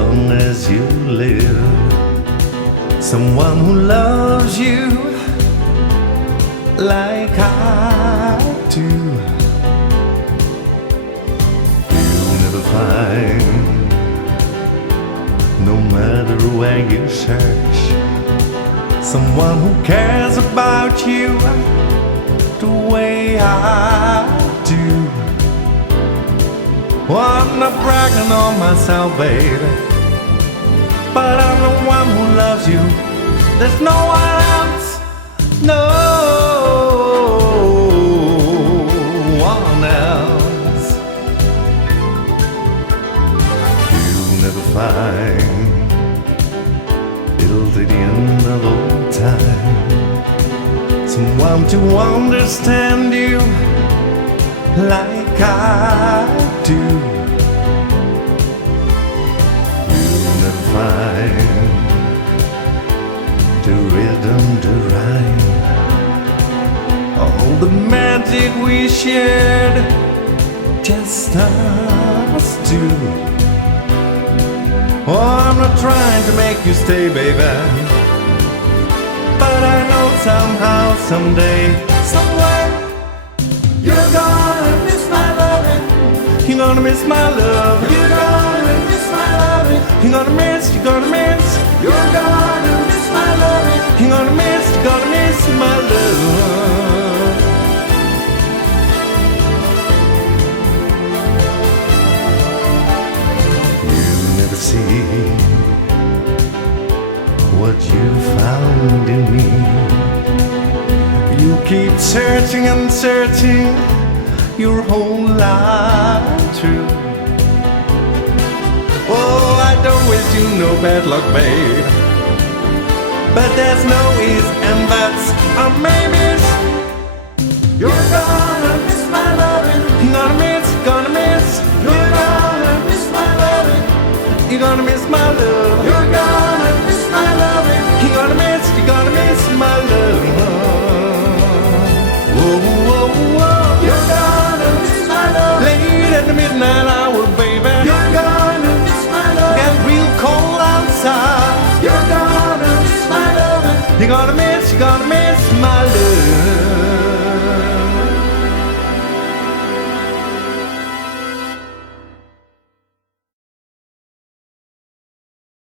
long as you live. Someone who loves you like I do. You'll never find, no matter where you search, someone who cares about you the way I do. Well, I'm not bragging on myself, baby, but I'm the one who loves you. There's no one else, no one else. You'll never find, till the end of all time, someone to understand you like I do. You'll never find the rhythm, the rhyme, all the magic we shared, just us two. Oh, I'm not trying to make you stay, baby, but I know somehow, someday, somewhere, you're gonna miss my loving. You're gonna miss my love. You're gonna miss my loving. You're gonna miss, you're gonna miss. You're gonna miss my loving. You're gonna miss, you're gonna miss my love. You never see what you found in me. You keep searching and searching your whole life through. Oh, I don't wish you no bad luck, babe, but there's no ifs and buts or maybes. You're gonna miss my loving. You're gonna miss, gonna miss. You're gonna miss my loving. You're gonna miss